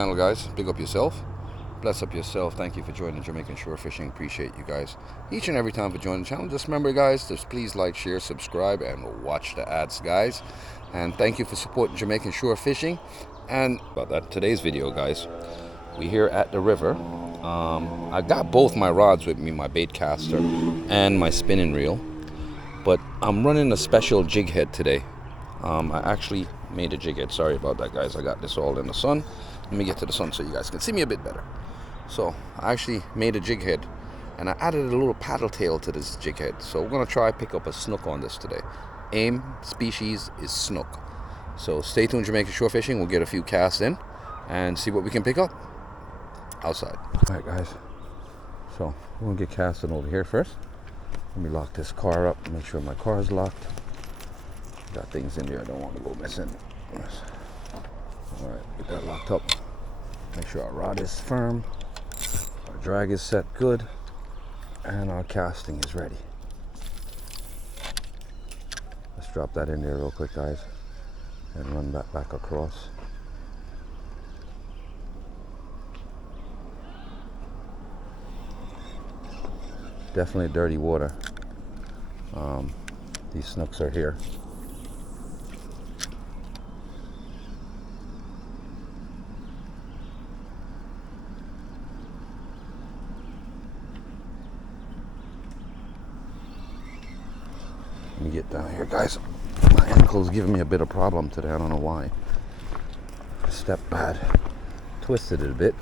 Channel, guys. Big up yourself, bless up yourself. Thank you for joining Jamaican Shore Fishing. Appreciate you guys each and every time for joining the channel. Just remember, guys, just please like, share, subscribe, and watch the ads, guys. And thank you for supporting Jamaican Shore Fishing. And about that, today's video, guys, we here at the river. I got both my rods with me, my bait caster and my spinning reel, but I'm running a special jig head today. I actually made a jig head. Sorry about that, guys. I got this all in the sun. Let me get to the sun so you guys can see me a bit better. So I actually made a jig head and I added a little paddle tail to this jig head. So we're gonna try pick up a snook on this today. Aim species is snook. So stay tuned, Jamaican Shore Fishing. We'll get a few casts in and see what we can pick up outside. All right, guys. So we're gonna get casting over here first. Let me lock this car up, make sure my car is locked. Got things in there I don't want to go missing. All right, get that locked up. Make sure our rod is firm, our drag is set good, and our casting is ready. Let's drop that in there real quick, guys, and run that back across. Definitely dirty water. These snooks are here. Let me get down here, guys. My ankle's giving me a bit of problem today. I don't know why. Step bad. Twisted it a bit.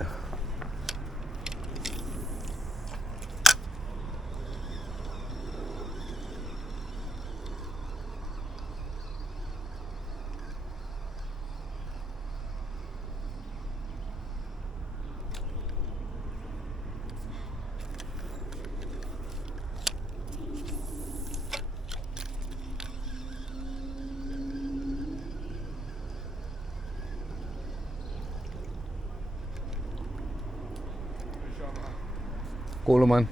Cool, man.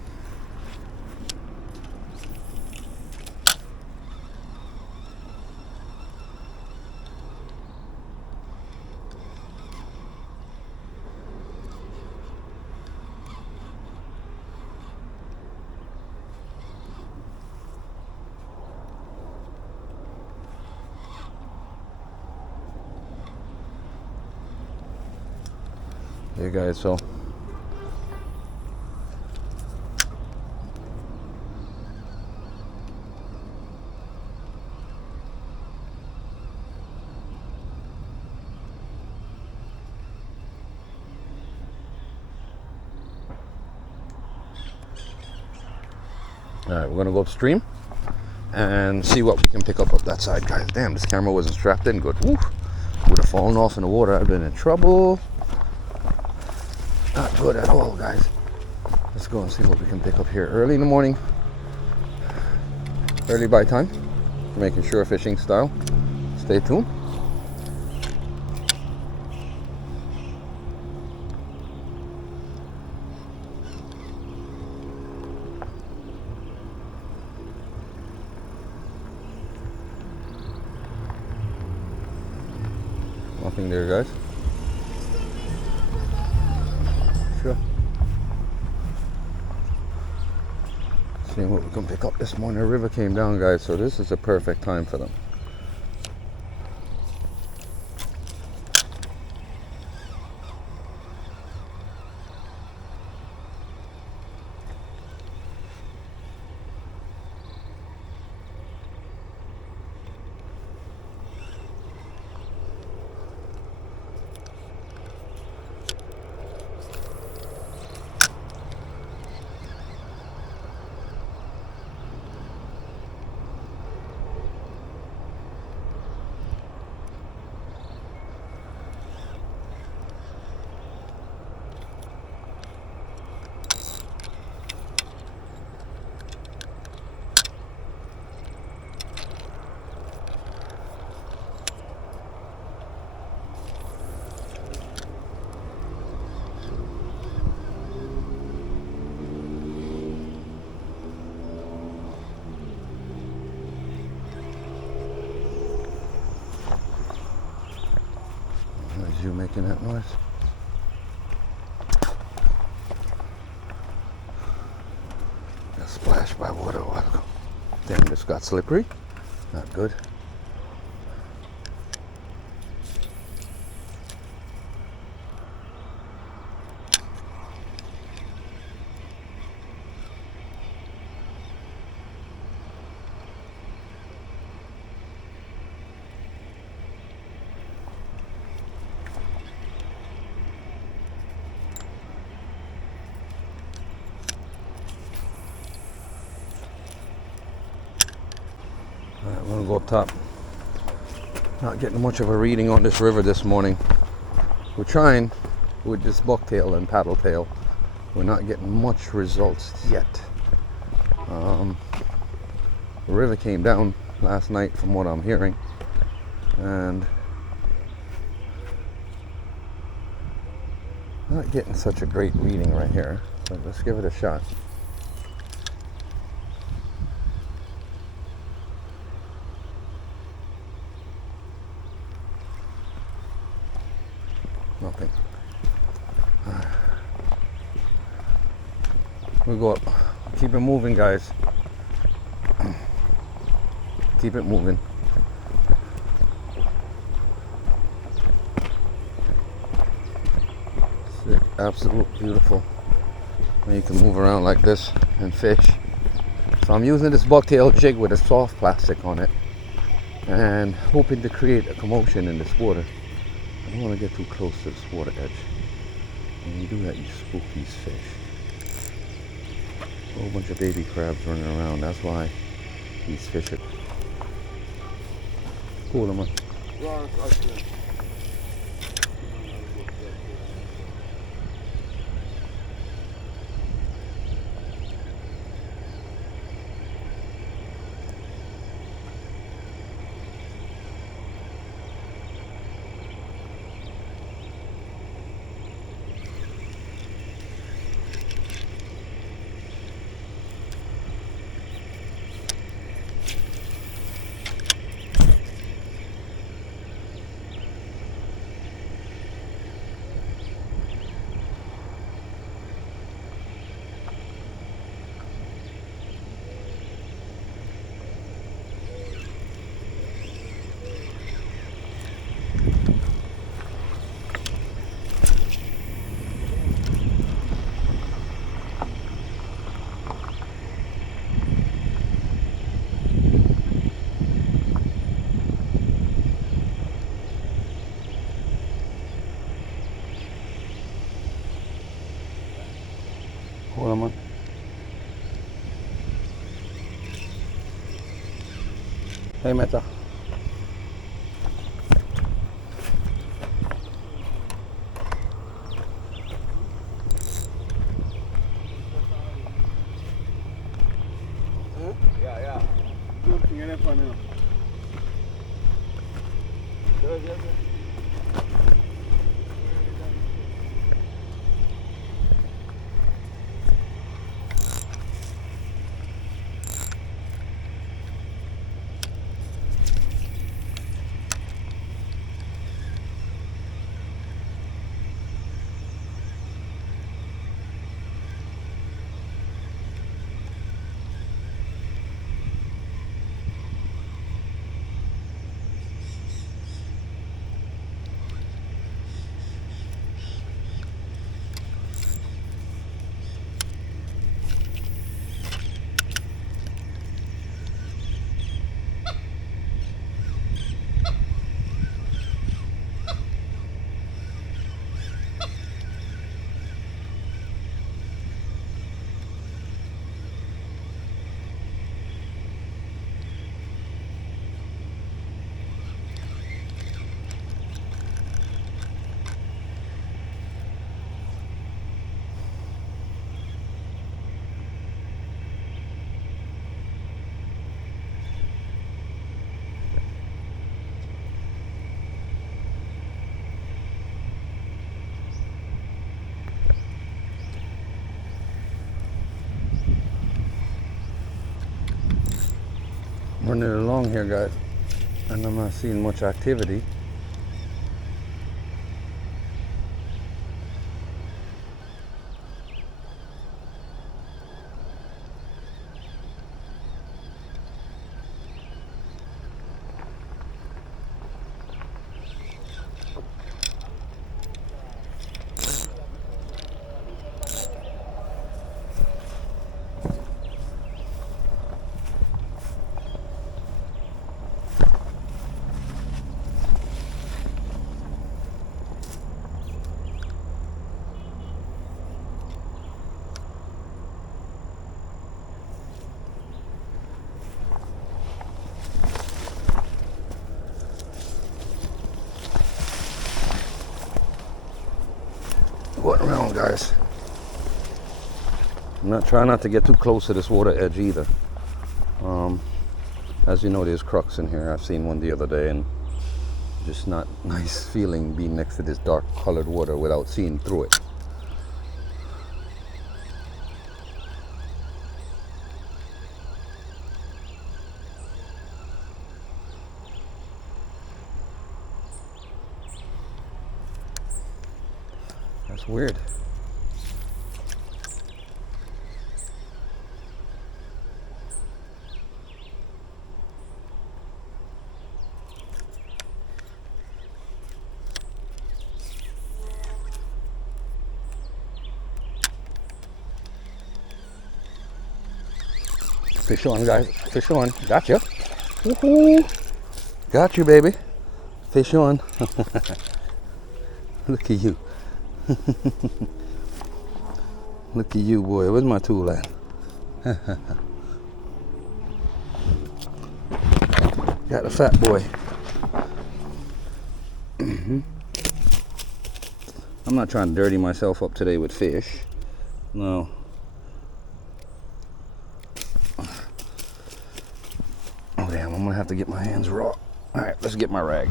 Hey guys, so alright, we're gonna go upstream and see what we can pick up that side, guys. Damn, this camera wasn't strapped in good. Woo. Would have fallen off in the water. I've been in trouble. Not good at all, guys. Let's go and see what we can pick up here early in the morning. Early bite time. Jamaican Shore Fishing style. Stay tuned. Nothing there, guys. Sure. Seeing what we can pick up this morning. The river came down, guys, so this is a perfect time for them. You making that noise? This got slippery. Not good. Alright, I'm gonna go up top. Not getting much of a reading on this river this morning. We're trying with this bucktail and paddle tail. We're not getting much results yet. The river came down last night from what I'm hearing, and not getting such a great reading right here, but let's give it a shot. Nothing. We go up. Keep it moving, guys. Keep it moving. It's absolutely beautiful. And you can move around like this and fish. So I'm using this bucktail jig with a soft plastic on it and hoping to create a commotion in this water. I don't want to get too close to this water edge. When you do that, you spook these fish. A whole bunch of baby crabs running around. That's why these fish are cool, man. Hold on, man. Hey, Meta. Yeah. Good thing in front of you. Running along here, guys, and I'm not seeing much activity. going around, guys. I'm not trying not to get too close to this water edge either. As you know, there's crocks in here. I've seen one the other day, and just not nice feeling being next to this dark colored water without seeing through it. That's weird. Fish on, guys. Fish on. Gotcha. Woohoo! Got you, baby. Fish on. Look at you. Look at you, boy. Where's my tool at? Got the fat boy. I'm not trying to dirty myself up today with fish. No. Oh damn, I'm gonna have to get my hands raw. Alright, let's get my rag.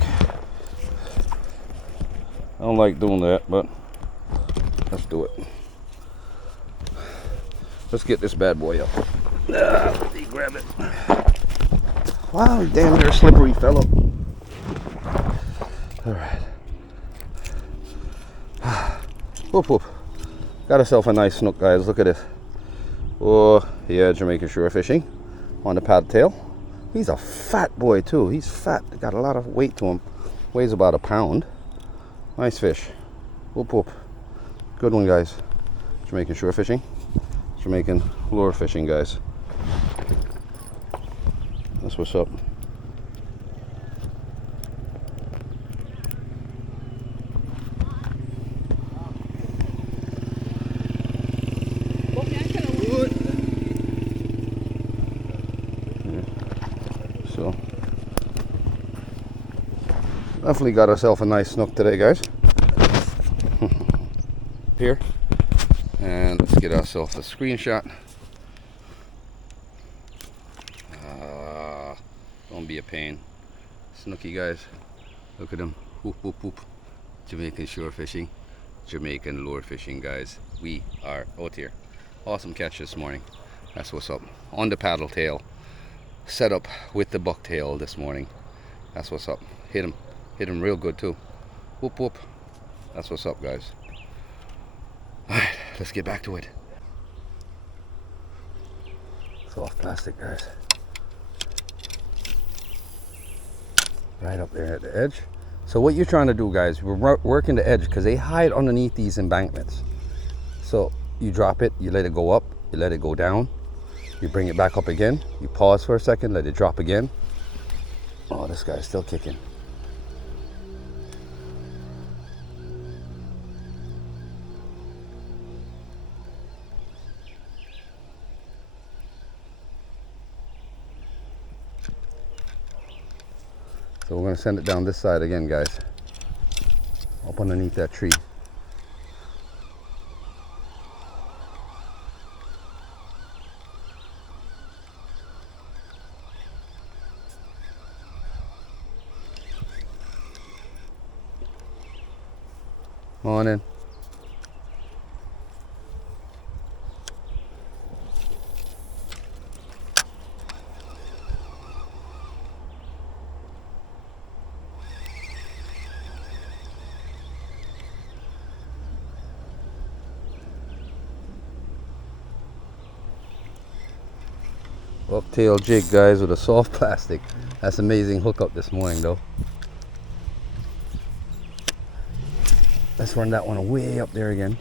I don't like doing that, but let's do it. Let's get this bad boy up. Let me grab it. Wow, damn, you're slippery, fellow. Alright. Whoop whoop. Got herself a nice snook, guys. Look at it. Oh, yeah, Jamaican shore fishing on the paddle tail. He's a fat boy too. He's fat. Got a lot of weight to him. Weighs about a pound. Nice fish. Whoop whoop. Good one, guys. Jamaican shore fishing. Jamaican lure fishing, guys. That's what's up. So definitely got herself a nice snook today, guys. Here, and let's get ourselves a screenshot. Don't be a pain. Snooky, guys. Look at him. Whoop whoop whoop. Jamaican shore fishing, Jamaican lure fishing, guys. We are out here. Awesome catch this morning. That's what's up. On the paddle tail. Set up with the bucktail this morning. That's what's up. Hit him real good too. Whoop whoop. That's what's up, guys. Alright, let's get back to it. Soft plastic, guys. Right up there at the edge. So what you're trying to do, guys, we're working the edge because they hide underneath these embankments. So you drop it, you let it go up, you let it go down. You bring it back up again, you pause for a second, let it drop again. Oh, this guy's still kicking. So we're going to send it down this side again, guys. Up underneath that tree. Morning. Bucktail jig, guys, with a soft plastic. That's amazing hookup this morning, though. Let's run that one way up there again.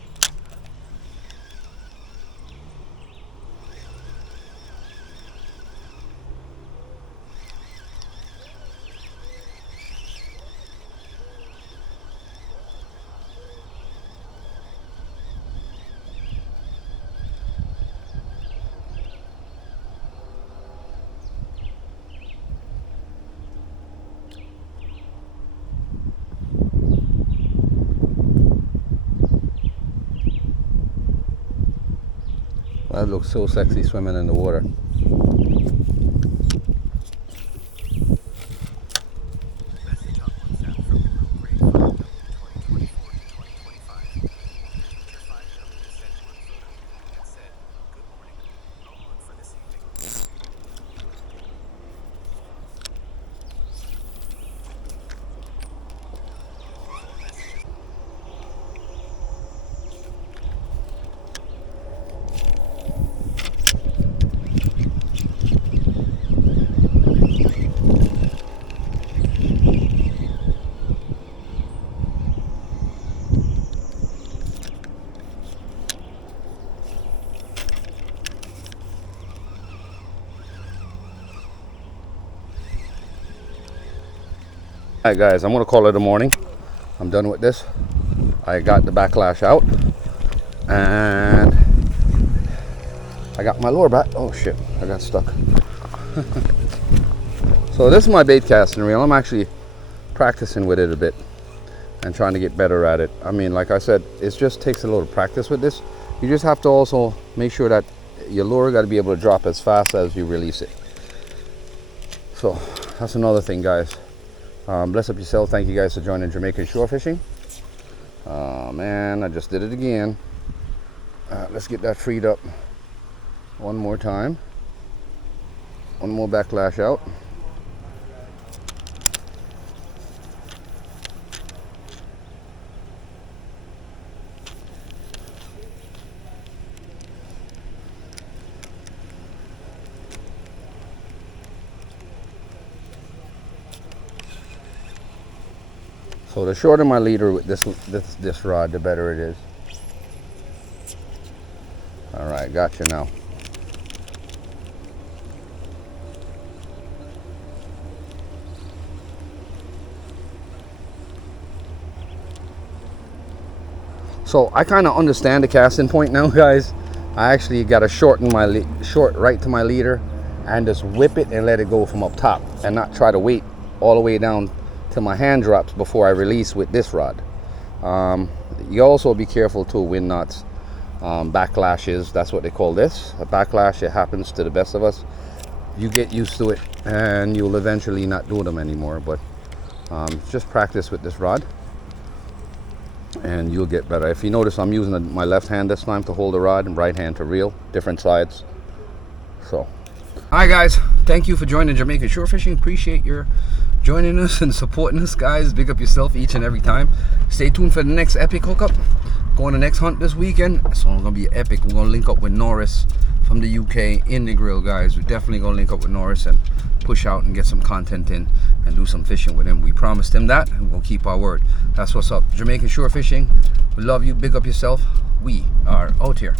That looks so sexy swimming in the water. Alright guys, I'm gonna call it a morning. I'm done with this. I got the backlash out and I got my lure back. Oh shit, I got stuck. So this is my bait casting reel. I'm actually practicing with it a bit and trying to get better at it. I mean, like I said, it just takes a little practice with this. You just have to also make sure that your lure got to be able to drop as fast as you release it. So that's another thing, guys. Bless up yourself. Thank you guys for joining Jamaican shore fishing. Man, I just did it again. Let's get that freed up one more time. One more backlash out. So the shorter my leader with this rod, the better it is. All right, gotcha now. So I kind of understand the casting point now, guys. I actually got to shorten my short right to my leader and just whip it and let it go from up top and not try to wait all the way down till my hand drops before I release with this rod. You also be careful too, wind knots, backlashes. That's what they call this, a backlash. It happens to the best of us. You get used to it and you'll eventually not do them anymore, but just practice with this rod and you'll get better. If you notice, I'm using my left hand this time to hold the rod and right hand to reel, different sides. So hi guys, thank you for joining Jamaican Shore Fishing. Appreciate your joining us and supporting us, guys. Big up yourself each and every time. Stay tuned for the next epic hookup. Going to next hunt this weekend, so it's gonna be epic. We're gonna link up with Norris from the UK in the grill, guys. We're definitely gonna link up with Norris and push out and get some content in and do some fishing with him. We promised him that and we're gonna keep our word. That's what's up. Jamaican Shore Fishing, we love you. Big up yourself. We are out here.